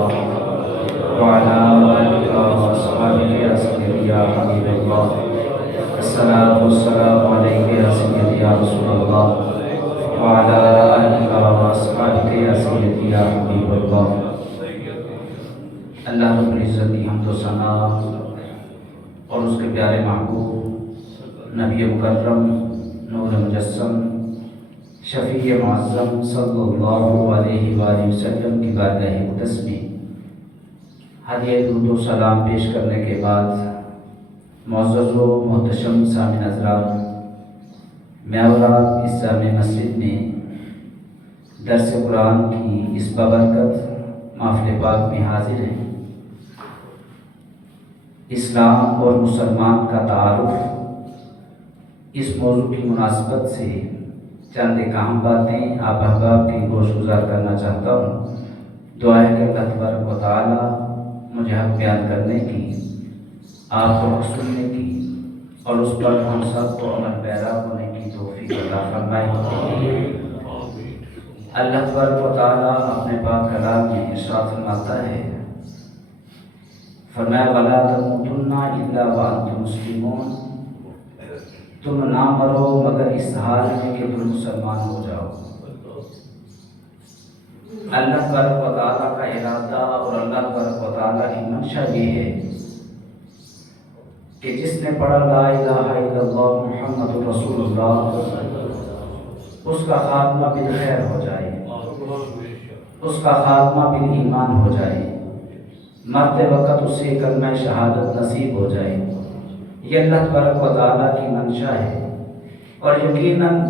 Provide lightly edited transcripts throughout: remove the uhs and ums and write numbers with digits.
الله وعلى آلك وأصحابك يا سيدي يا حبيب الله. الصلاة والسلام عليك يا سيدي يا رسول الله وعلى آلك وأصحابك يا سيدي يا حبيب الله. اللہ رب العزت کی حمد و ثنا اور اس کے پیارے محبوب نبی مکرم نور مجسم شفیع معظم صلی اللہ علیہ وآلہ وسلم کی بارگاہ مقدس میں ہدیہ درود و سلام پیش کرنے کے بعد معزز و محتشم سامعین حضرات، میاورات اس جامع مسجد میں درس قرآن کی اس بابرکت محفل پاک میں حاضر ہیں۔ اسلام اور مسلمان کا تعارف، اس موضوع کی مناسبت سے چند ایک اہم باتیں آپ احباب کی گوش گزار کرنا چاہتا ہوں۔ دعا ہے کہ اللہ تبارک و تعالی مجھے حق بیان کرنے کی، آپ کو سننے کی اور اس پر ہم سب کو عمل پیرا ہونے کی توفیق عطا فرمائے۔ اللہ تبارک و تعالی اپنے پاک کلام میں ارشاد فرماتا ہے، فرمایا وَلَا تَمُوتُنَّ إِلَّا وَأَنْتُمْ مُسْلِمُونَ، تم نہ مرو مگر اس حال میں کہ تم مسلمان ہو جاؤ۔ اللہ تبارک و تعالیٰ کا ارادہ اور اللہ تبارک و تعالیٰ کی منشا یہ ہے کہ جس نے پڑھا لا الہ الا اللہ محمد رسول اللہ، اس کا خاتمہ بالخیر ہو جائے، اس کا خاتمہ بالایمان ہو جائے، مرتے وقت اسے کلمہ شہادت نصیب ہو جائے۔ یہ اللہ تبارک و تعالیٰ کی منشا ہے، اور یقیناً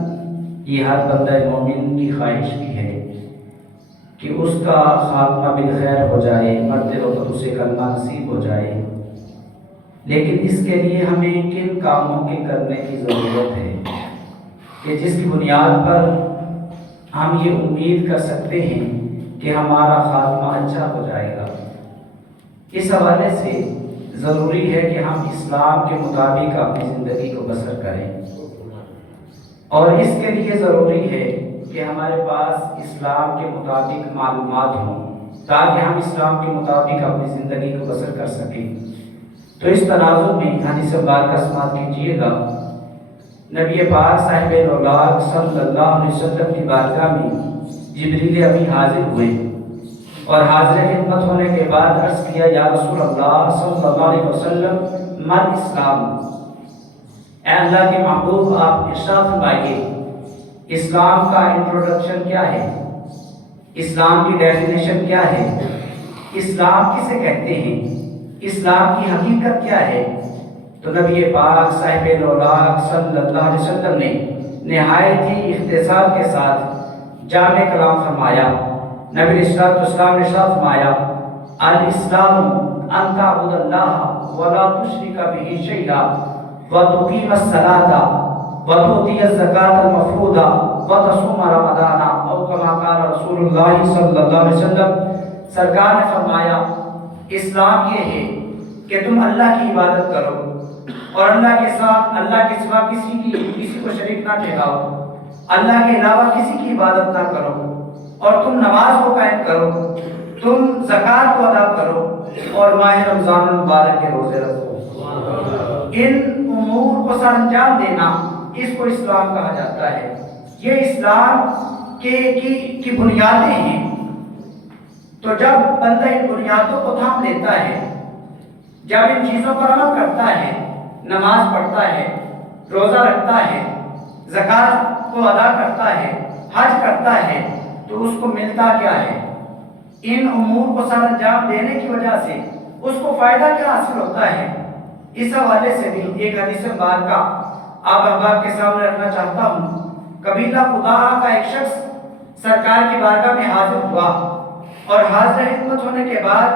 یہ ہر بندہ مومن کی خواہش بھی ہے کہ اس کا خاتمہ بالخیر ہو جائے، مرتے وقت اسے کلمہ نصیب ہو جائے۔ لیکن اس کے لیے ہمیں کن کاموں کے کرنے کی ضرورت ہے کہ جس کی بنیاد پر ہم یہ امید کر سکتے ہیں کہ ہمارا خاتمہ اچھا ہو جائے گا۔ اس حوالے سے ضروری ہے کہ ہم اسلام کے مطابق اپنی زندگی کو بسر کریں، اور اس کے لیے ضروری ہے کہ ہمارے پاس اسلام کے مطابق معلومات ہوں تاکہ ہم اسلام کے مطابق اپنی زندگی کو بسر کر سکیں۔ تو اس تناظر میں حدیث مبارکہ سماعت کیجیے گا۔ نبی پاک صاحب اولاد صلی اللہ علیہ وسلم کی بارگاہ میں جبریل امی حاضر ہوئے، اور حاضر خدمت ہونے کے بعد عرض کیا یا رسول اللہ صلی اللہ علیہ وسلم من اسلام، اے اللہ کے محبوب آپ ارشاد فرمائیے اسلام کا انٹروڈکشن کیا ہے، اسلام کی ڈیفینیشن کیا ہے، اسلام کسے کہتے ہیں، اسلام کی حقیقت کیا ہے۔ تو نبی پاک صاحب الاولاق صلی اللہ علیہ وسلم نے نہایت ہی اختصار کے ساتھ جامع کلام فرمایا۔ نبی اسلام نے ارشاد فرمایا الاسلام ان تعبد اللہ ولا تشرک بہ شیئا وتقیم الصلاۃ وتؤتی الزکاۃ المفروضہ وتصوم رمضان او کما قال رسول اللہ صلی اللہ علیہ وسلم۔ سرکار نے فرمایا اسلام یہ ہے کہ تم اللہ کی عبادت کرو اور اللہ کے ساتھ اللہ کے سوا کسی کو شریک نہ ٹھہراؤ، اللہ کے علاوہ کسی کی عبادت نہ کرو، اور تم نماز کو قائم کرو، تم زکوٰۃ کو ادا کرو، اور ماہ رمضان المبارک کے روزے رکھو۔ ان امور کو سر انجام دینا اس کو اسلام کہا جاتا ہے۔ یہ اسلام کی بنیادیں ہیں۔ تو جب بندہ ان بنیادوں کو تھام لیتا ہے، جب ان چیزوں پر عمل کرتا ہے، نماز پڑھتا ہے، روزہ رکھتا ہے، زکوٰۃ کو ادا کرتا ہے، حج کرتا ہے، تو اس کو ملتا کیا ہے؟ ان امور کو سر انجام دینے کی وجہ سے اس کو فائدہ کیا حاصل ہوتا ہے؟ اس حوالے سے بھی ایک حدیث مبارکہ آپ احباب کے سامنے رکھنا چاہتا ہوں۔ قبیلہ خداعہ کا ایک شخص سرکار کی بارگاہ میں حاضر ہوا، اور حاضر خدمت ہونے کے بعد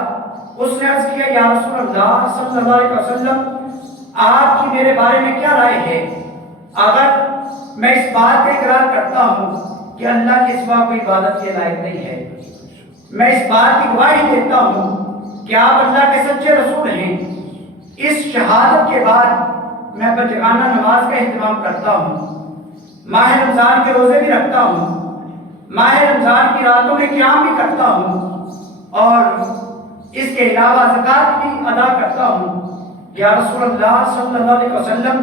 اس نے عرض کیا یا رسول اللہ صلی اللہ علیہ وسلم آپ کی میرے بارے میں کیا رائے ہے؟ اگر میں اس بات کا اقرار کرتا ہوں کہ اللہ کے سوا کوئی عبادت کے لائق نہیں ہے، میں اس بات کی گواہی دیتا ہوں کہ آپ اللہ کے سچے رسول ہیں، اس شہادت کے بعد میں بچگانہ نماز کا اہتمام کرتا ہوں، ماہ رمضان کے روزے بھی رکھتا ہوں، ماہ رمضان کی راتوں میں قیام بھی کرتا ہوں، اور اس کے علاوہ زکوٰۃ بھی ادا کرتا ہوں۔ یا رسول اللہ صلی اللہ علیہ وسلم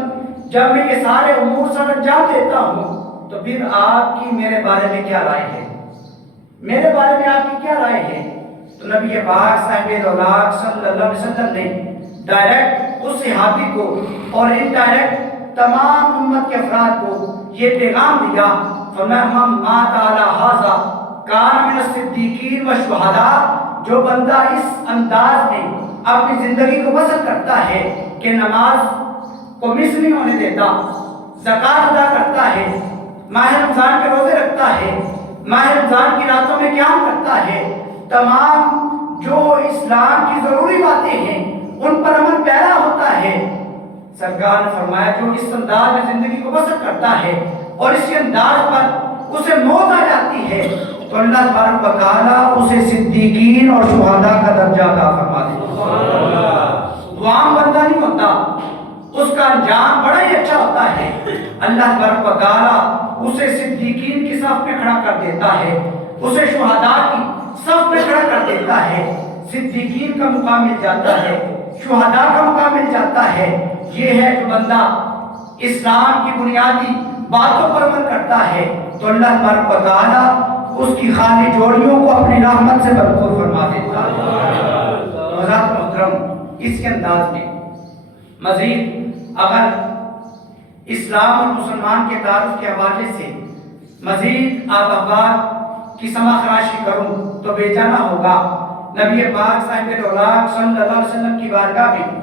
جب میں یہ سارے امور سب انجام دیتا ہوں تو پھر آپ کی میرے بارے میں کیا رائے ہے؟ میرے بارے میں آپ کی کیا رائے ہے؟ تو نبی پاک صاحب دولاک صلی اللہ علیہ وسلم نے ڈائریکٹ اس صحابی کو اور انڈائریکٹ تمام امت کے افراد کو یہ پیغام دیا، فرمایا من مات علی ھذا کان من الصدیقین والشہداء، جو بندہ اس انداز میں اپنی زندگی کو بسر کرتا ہے کہ نماز کو مس نہیں ہونے دیتا، زکوٰۃ ادا کرتا ہے، ماہ رمضان کے روزے رکھتا ہے، ماہ رمضان کی راتوں میں قیام کرتا ہے، تمام جو اسلام کی ضروری باتیں ہیں ان پر عمل پیرا ہوتا ہے، سرکار نے فرمایا جو اس انداز میں زندگی کو بسر کرتا ہے اور اس کے انداز پر اسے موت آ جاتی ہے تو اللہ تبارک و تعالیٰ اسے صدیقین اور شہداء کا درجہ عطا فرما دیتا ہے۔ وہ عام بندہ نہیں ہوتا، اس کا انجام بڑا ہی اچھا ہوتا ہے۔ اللہ تبارک و تعالیٰ اسے صدیقین کی صف میں کھڑا کر دیتا ہے، اسے شہداء کی صف میں کھڑا کر دیتا ہے، صدیقین کا مقام مل جاتا ہے، شہداء کا مقام مل جاتا ہے۔ یہ ہے جو بندہ اسلام کی بنیادی باتوں پر عمل کرتا ہے تو اللہ تبارک و تعالیٰ اس کی خالی جوڑیوں کو اپنی رحمت سے بھرپور فرما دیتا ہے۔ حضرات محترم، اس کے انداز میں مزید اگر اسلام اور مسلمان کے تعارف کے حوالے سے مزید آپ اخبار کی سماع خراشی کروں تو بے جانا ہوگا۔ نبی پاک صاحب دولاک صلی اللہ علیہ وسلم کی بارگاہ میں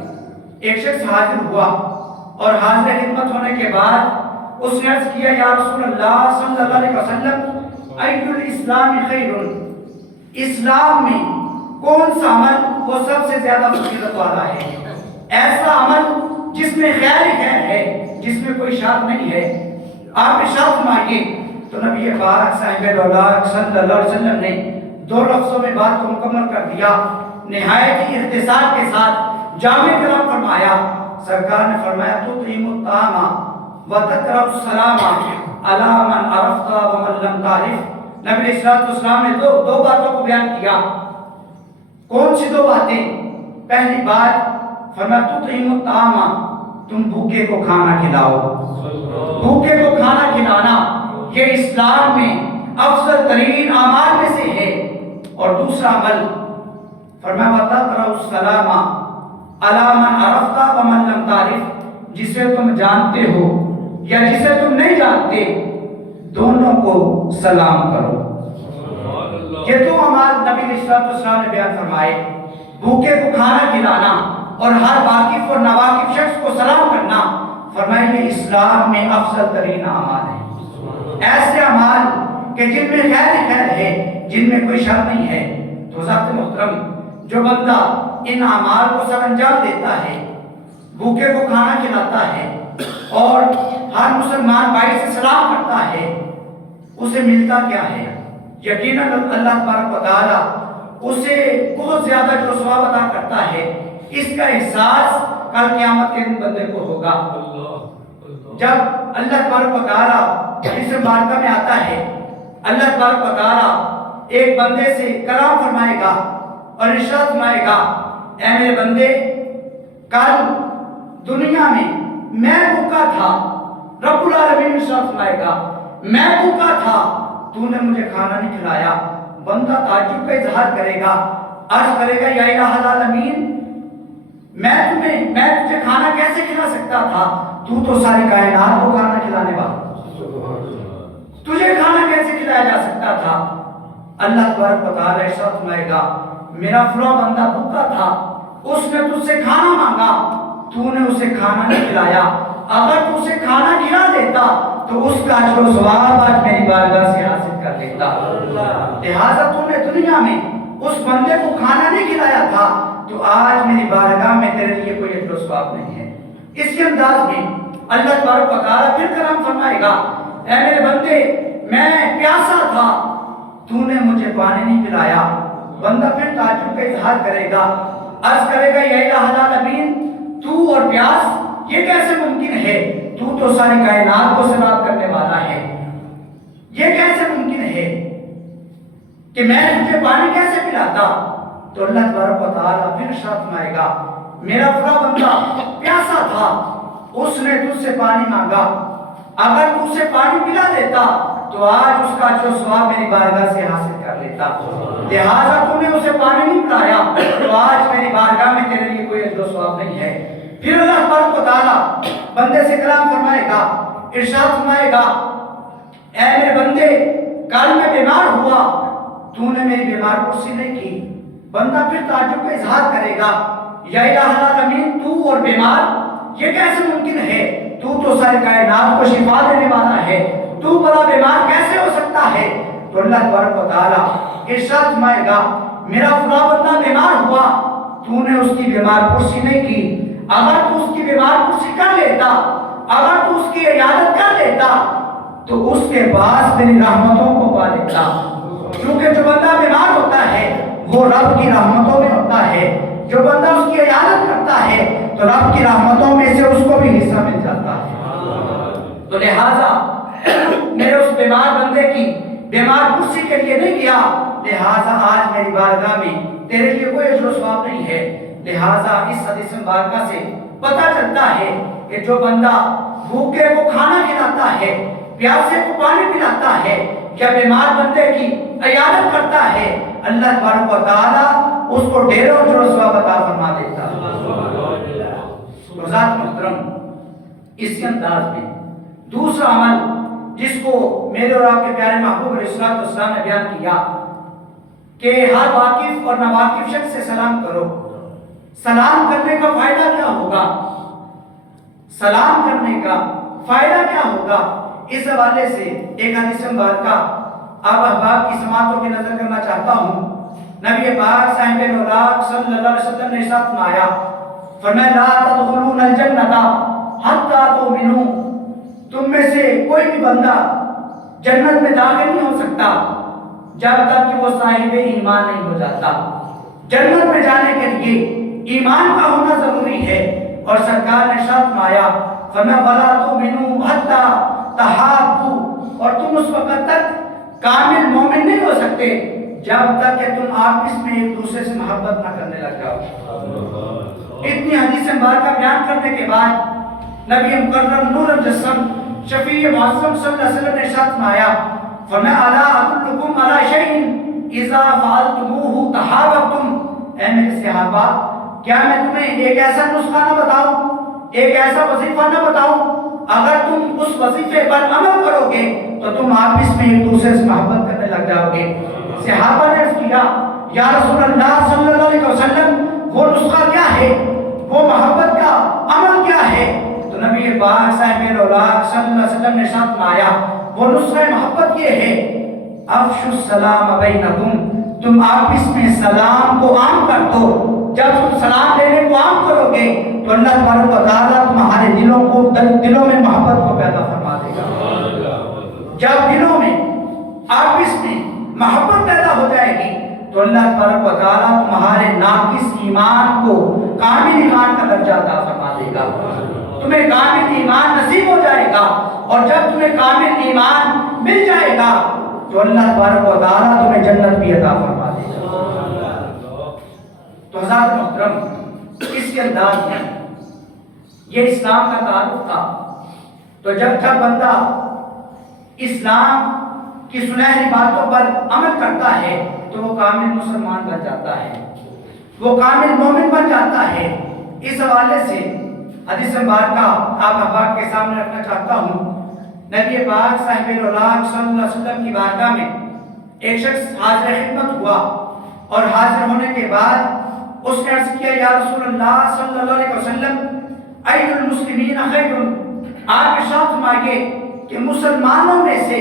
ایک شخص حاضر ہوا اور حاضر خدمت ہونے کے بعد اس نے عرض کیا یا رسول اللہ صلی اللہ علیہ وسلم ای الاسلام خیر، اسلام میں کون سا عمل وہ سب سے زیادہ فضیلت والا ہے؟ ایسا عمل جس میں خیر ہی خیر ہے، جس میں کوئی شر نہیں ہے، آپ ارشاد فرمائیے۔ تو نبی پاک صاحب دولاک صلی اللہ علیہ وسلم نے دو لفظوں میں بات کو مکمل کر دیا، نہایت ہی اختصار کے ساتھ جامع کلام فرمایا۔ سرکار نے فرمایا تطعم الطعام وتقرأ السلام علی من عرفت ومن لم تعرف۔ نبی علیہ الصلوۃ والسلام نے دو باتوں کو بیان کیا۔ کون سی دو باتیں؟ پہلی بات فرمایا تطعم الطعام، تم بھوکے کو کھانا کھلاؤ۔ بھوکے کو کھانا کھلانا یہ اسلام میں افضل ترین اعمال میں سے ہے۔ اور دوسرا عمل فرمایا وتقرأ السلام علی من عرفت ومن لم تعرف، جسے تم جانتے ہو یا جسے تم نہیں جانتے دونوں کو سلام کرو۔ یہ دو اعمال نبی علیہ الصلوۃ والسلام نے بیان فرمائے، بھوکے کو کھانا کھلانا اور ہر واقف اور ناواقف شخص کو سلام کرنا۔ فرمایا یہ اسلام میں افضل ترین اعمال ہے، ایسے اعمال کہ جن میں خیر ہی خیر ہے، جن میں کوئی شر نہیں ہے۔ تو ذات محترم، جو بندہ ان اعمال کو سب انجام دیتا ہے، بھوکے کو کھانا کھلاتا ہے اور ہر مسلمان بھائی سے سلام کرتا ہے، اسے ملتا کیا ہے؟ یقیناً اللہ تبارک و تعالیٰ اسے بہت زیادہ جو ثواب عطا کرتا ہے، اس کا احساس کل قیامت کے دن بندے کو ہوگا۔ جب اللہ تبارک و تعالیٰ حدیث مبارکہ میں آتا ہے، اللہ تبارک و تعالیٰ ایک بندے سے کلام فرمائے گا اور ارشاد فرمائے گا اے میرے بندے، کل دنیا میں بھوکا تھا، رب العالمین ارشاد فرمائے گا میں بھوکا تھا، تو نے مجھے کھانا نہیں کھلایا۔ بندہ تعجب کا اظہار کرے گا، عرض کرے گا یا الہ العالمین، میں تجھے کھانا کیسے کھلا سکتا تھا؟ تو تو ساری کائنات کو کھانا کھلانے والا، تجھے کھانا کیسے کھلایا جا سکتا تھا؟ اللہ تبارک و تعالیٰ ارشاد فرمائے گا میرا فلاں بندہ بھوکا تھا، اس نے تجھ سے کھانا مانگا، تو نے اسے کھانا نہیں کھلایا۔ اگر تو اسے کھانا کھلا دیتا تو اس کا اجر و ثواب آج میری بارگاہ سے حاصل کر لیتا۔ لہٰذا تو نے دنیا میں اس بندے کو کھانا نہیں کھلایا تھا تو آج میری بارگاہ میں تیرے لیے کوئی اجر و ثواب نہیں ہے۔ اس کے انداز میں اللہ تبارک و تعالیٰ پھر کلام فرمائے گا اے میرے بندے، میں پیاسا تھا، تو نے مجھے پانی نہیں پلایا۔ بندہ پھر تعجب کا اظہار کرے گا، عرض کرے گا یا الہ العالمین، تو اور پیاس یہ کیسے ممکن ہے؟ تو ساری کائنات کو سیراب کرنے والا ہے، یہ کیسے ممکن ہے کہ میں تجھے پانی کیسے پلاتا؟ تو اللہ تبارک و تعالیٰ پھر ارشاد فرمائے گا میرا فلاں بندہ پیاسا تھا، اس نے تجھ سے پانی مانگا، اگر تو اسے پانی پلا دیتا تو آج اس کا جو ثواب میری بارگاہ سے حاصل کر لیتا، لہٰذا تو نے اسے پانی نہیں پلایا تو آج میری بارگاہ میں تیرے لیے کوئی اجر و ثواب نہیں ہے۔ پھر اللہ تبارک و تعالیٰ بندے سے کلام فرمائے گا، ارشاد فرمائے گا اے میرے بندے کل میں بیمار ہوا، تو نے میری بیمار پرسی نہیں کی۔ بندہ پھر تعجب کا اظہار کرے گا یا الہ العالمین تو اور بیمار یہ کیسے ممکن ہے؟ تو ساری کائنات کو شفا دینے والا ہے، تو بڑا بیمار کیسے ہو سکتا ہے؟ تو اللہ تبارک و تعالیٰ ارشاد فرمائے گا میرا فلاں بندہ بیمار ہوا، تو نے اس کی بیمار پرسی نہیں کی، اگر تو اس کی بیمار پرسی کر لیتا، اگر تو اس کی عیادت کر لیتا تو اس کے بعد میری رحمتوں کو پا لیتا، کیونکہ جو بندہ بیمار ہوتا ہے وہ رب کی رحمتوں میں ہوتا ہے، جو بندہ اس کی عیادت کرتا ہے تو رب کی رحمتوں میں سے اس کو بھی حصہ مل جاتا ہے۔ تو لہٰذا میرے اس بیمار بندے کی بیمار پرسی کے لیے نہیں کیا، لہٰذا آج میری بارگاہ میں تیرے لیے کوئی اجر و ثواب نہیں ہے۔ لہٰذا اس حدیث مبارکہ سے پتہ چلتا ہے کہ جو بندہ بھوکے کو کھانا کھلاتا ہے، پیاسے کو پانی پلاتا ہے یا بیمار بندے کی عیادت کرتا ہے، اللہ تبارک و تعالیٰ اس کو ڈھیروں اجر و ثواب عطا فرما دیتا ہے۔ تو ذات محترم اسی انداز میں دوسرا عمل جس کو میرے اور آپ کے پیارے محبوب علیہ السلام نے بیان کیا کہ ہر واقف اور ناواقف شخص سے سلام کرو۔ سلام کرنے کا فائدہ کیا ہوگا؟ سلام کرنے کا فائدہ کیا ہوگا؟ اس حوالے سے ایک حدیث مبارکہ آپ احباب کی سماعتوں کی نظر کرنا چاہتا ہوں۔ نبی پاک صاحب نوراق صلی اللہ علیہ وسلم نے ارشاد فرمایا، فرمایا لا تدخلون الجنۃ حتی تؤمنوا، تم میں سے کوئی بھی بندہ جنت میں داخل نہیں ہو سکتا جب تک کہ وہ صاحب ایمان نہیں ہو جاتا۔ جنت میں جانے کے لیے ایمان کا ہونا ضروری ہے، اور سرکار نے ارشاد فرمایا فرمایا ولا تؤمنوا حتی تحابوا، اور تم اس وقت تک کامل مومن نہیں ہو سکتے جب تک کہ تم آپس میں ایک دوسرے سے محبت نہ کرنے لگ جاؤ۔ اتنی حدیث مبارکہ بیان کرنے کے بعد نبی مکرم نور الجسم شفیع معظم صلی اللہ علیہ وسلم نے ارشاد فرمایا فرمایا الا ادلکم علی شیء اذا فعلتموه تحاببتم، اے میرے صحابہ کیا میں تمہیں ایک ایسا نسخہ نہ بتاؤں، ایک ایسا وظیفہ نہ بتاؤں، اگر تم اس وظیفے پر عمل کرو گے تو تم آپس میں ایک دوسرے سے محبت کرنے لگ جاؤ گے۔ صحابہ نے عرض کیا یا رسول اللہ صلی اللہ علیہ وسلم وہ نسخہ کیا ہے، وہ محبت کا عمل کیا ہے؟ تو نبی پاک صاحب اولاق صلی اللہ علیہ وسلم نے ارشاد فرمایا وہ نسخہ محبت یہ ہے افشوا السلام بینکم، تم آپس میں سلام کو عام کر دو۔ جب تم سلام لینے کو عام کرو گے تو اللہ تبارک و تعالیٰ تمہارے دلوں میں محبت کو پیدا فرما دے گا۔ جب دلوں میں آپس میں محبت پیدا ہو جائے گی تو اللہ تبارک و تعالیٰ تمہارے ناقص ایمان کو کامل ایمان کا درجہ عطا فرما دے گا، تمہیں کامل ایمان نصیب ہو جائے گا، اور جب تمہیں کامل ایمان مل جائے گا تو اللہ تبارک و تعالیٰ تمہیں جنت بھی عطا فرما دے گا۔ تو حضرات محترم اس کے انداز میں یہ اسلام کا تعارف تھا۔ تو جب بندہ اسلام کی سنہری باتوں پر عمل کرتا ہے تو وہ کامل مسلمان بن جاتا ہے، وہ کامل مومن بن جاتا ہے۔ اس حوالے سے حدیث مبارکہ آپ احباب کے سامنے رکھنا چاہتا ہوں۔ نبی پاک صاحب اولاق صلی اللہ علیہ وسلم کی بارگاہ میں ایک شخص حاضر خدمت ہوا، اور حاضر ہونے کے بعد اس نے عرض کیا یا رسول اللہ صلی اللہ علیہ وسلم ای المسلمین خیر، آپ ارشاد فرمائیے کہ مسلمانوں میں سے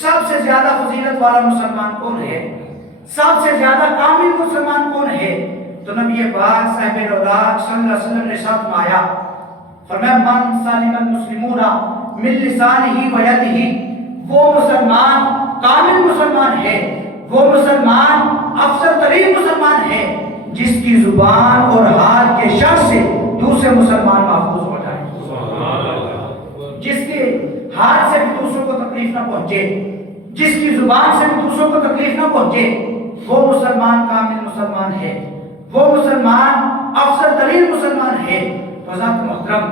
سب سے زیادہ فضیلت والا مسلمان کون ہے، سب سے زیادہ کامل مسلمان کون ہے؟ تو نبی پاک صاحب اولاق صلی اللہ علیہ وسلم نے ارشاد فرمایا فرمایا من سلم المسلمون من لسانہ و یدہ، وہ مسلمان کامل مسلمان ہے، وہ مسلمان افضل ترین مسلمان ہے جس کی زبان اور ہاتھ کے شر سے دوسرے مسلمان محفوظ ہو جائے، جس کے ہاتھ سے بھی دوسروں کو تکلیف نہ پہنچے، جس کی زبان سے بھی دوسروں کو تکلیف نہ پہنچے۔ وہ مسلمان کامل مسلمان ہے، وہ مسلمان افضل ترین مسلمان ہے۔ تو ذات محترم،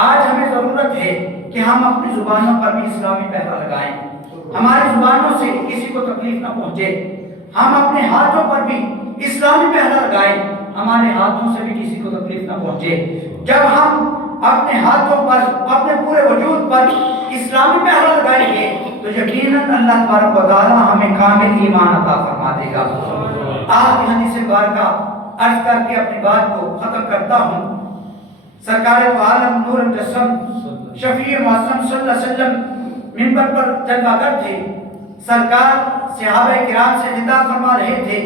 آج ہمیں ضرورت ہے کہ ہم اپنی زبانوں پر بھی اسلامی پہرا لگائیں، ہماری زبانوں سے کسی کو تکلیف نہ پہنچے۔ ہم اپنے ہاتھوں پر بھی اسلامی پہرا لگائیں، ہمارے ہاتھوں سے بھی کسی کو تکلیف نہ پہنچے۔ جب ہم اپنے ہاتھوں پر، اپنے پورے وجود پر اسلامی پہرا لگائیں گے تو یقیناً اللہ تبارک و تعالی ہمیں کامل ایمان عطا فرما دے گا۔ آج حدیث مبارکہ عرض کر کے اپنی بات کو ختم کرتا ہوں۔ سرکار دو عالم نور مجسم شفیع معصوم صلی اللہ علیہ وسلم منبر پر جلوہ گر تھے۔ سرکار صحابہ کرام سے خطاب فرما رہے تھے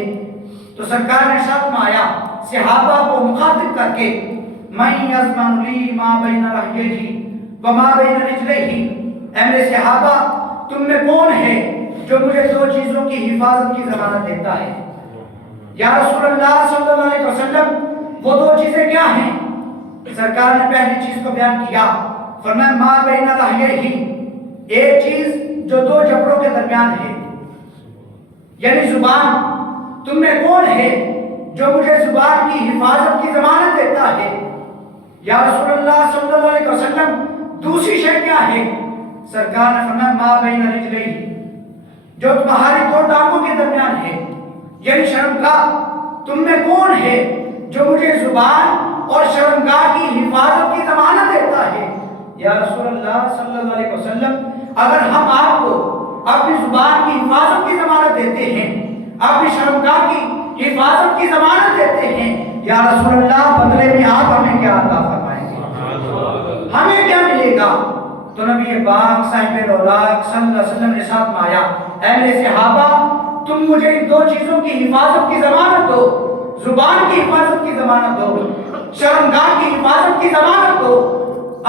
تو سرکار نے ارشاد فرمایا صحابہ کو مخاطب کر کے، من یضمن لی ما بین لحیہ وما بین رجلیہ، اے میرے صحابہ تم میں کون ہے جو مجھے دو چیزوں کی حفاظت کی ضمانت دیتا ہے؟ یا رسول اللہ صلی اللہ علیہ وسلم وہ دو چیزیں کیا ہیں؟ سرکار نے پہلی چیز کو بیان کیا، فرمایا ما بین لحیہ، ایک چیز جو دو جبڑوں کے درمیان ہے، یعنی زبان۔ تم میں کون ہے جو مجھے زبان کی حفاظت کی ضمانت دیتا ہے؟ یا رسول اللہ صلی اللہ علیہ وسلم دوسری شے کیا ہے؟ سرکار نے فرمایا ما بین رجلیہ، جو تمہاری دو ٹانگوں کے درمیان ہے، یعنی شرمگاہ۔ تم میں کون ہے جو مجھے زبان اور شرمگاہ کی حفاظت کی ضمانت دیتا ہے؟ یا رسول اللہ صلی اللہ علیہ وسلم اگر ہم آپ کو اپنی زبان کی حفاظت کی ضمانت دیتے ہیں، اپنی شرمگاہ کی حفاظت کی ضمانت دیتے ہیں، یا رسول اللہ بدلے میں آپ ہمیں کیا عطا فرمائیں گے؟ ہمیں کیا ملے گا؟ تو نبی پاک صاحب رولاک صلی اللہ علیہ وسلم نے ارشاد فرمایا اے میرے صحابہ تم مجھے ان دو چیزوں کی حفاظت کی ضمانت دو، زبان کی حفاظت کی ضمانت دو، شرمگاہ کی حفاظت کی ضمانت دو۔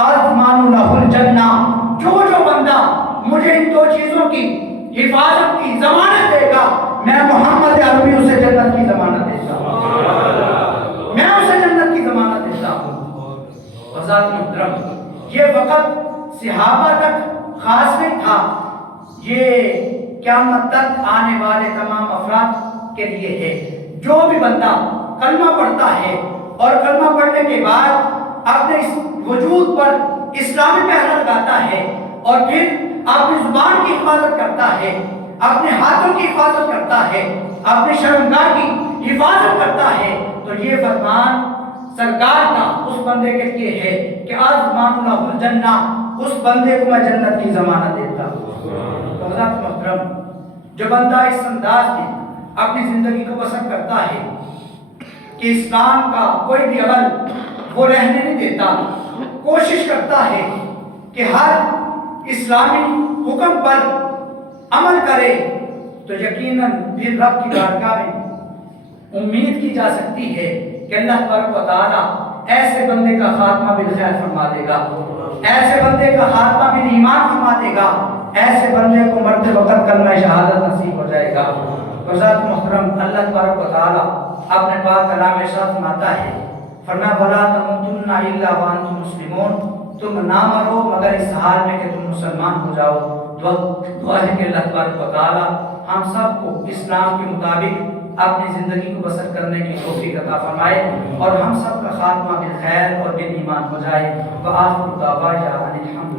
اضمن لہ الجنہ، جو بندہ مجھے ان دو چیزوں کی حفاظت کی ضمانت دے گا میں محمد عربی اسے جنت کی ضمانت دیتا ہوں، میں اسے جنت کی ضمانت دیتا ہوں۔ حضرات محترم، یہ وقت صحابہ تک خاص نہیں تھا، یہ قیامت تک آنے والے تمام افراد کے لیے ہے۔ جو بھی بندہ کلمہ پڑھتا ہے اور کلمہ پڑھنے کے بعد اپنے وجود پر اسلامی پہرا لگاتا ہے اور پھر اپنی زبان کی حفاظت کرتا ہے، اپنے ہاتھوں کی حفاظت کرتا ہے، اپنی شرمگاہ کی حفاظت کرتا ہے، تو یہ فرمان سرکار کا اس بندے کے لیے ہے کہ اضمن لہ الجنہ، اس بندے کو میں جنت کی ضمانت دیتا ہوں۔ حضرات محترم، جو بندہ اس انداز میں اپنی زندگی کو بسر کرتا ہے کہ اسلام کا کوئی بھی عمل وہ رہنے نہیں دیتا، کوشش کرتا ہے کہ ہر اسلامی حکم پر عمل کرے، تو یقیناً پھر رب کی بارگاہ میں امید کی جا سکتی ہے کہ اللہ تبارک و تعالیٰ ایسے بندے کا خاتمہ بالخیر فرما دے گا، ایسے بندے کا خاتمہ بالایمان فرما دے گا، ایسے بندے کو مرتے وقت کلمہ شہادت نصیب ہو جائے گا۔ حضرات محترم، اللہ تبارک و تعالیٰ اپنے پاک کلام میں ارشاد فرماتا ہے، فرمایا وَلَا تَمُوتُنَّ إِلَّا وَأَنْتُمْ مُسْلِمُونَ، تم نہ مرو مگر اس حال میں کہ تم مسلمان ہو جاؤ۔ دعا ہے کہ اللہ تبارک و تعالیٰ ہم سب کو اسلام کے مطابق اپنی زندگی کو بسر کرنے کی توفیق عطا فرمائے اور ہم سب کا خاتمہ بالخیر اور بالایمان ہو جائے۔ وآخر دعوانا الحمد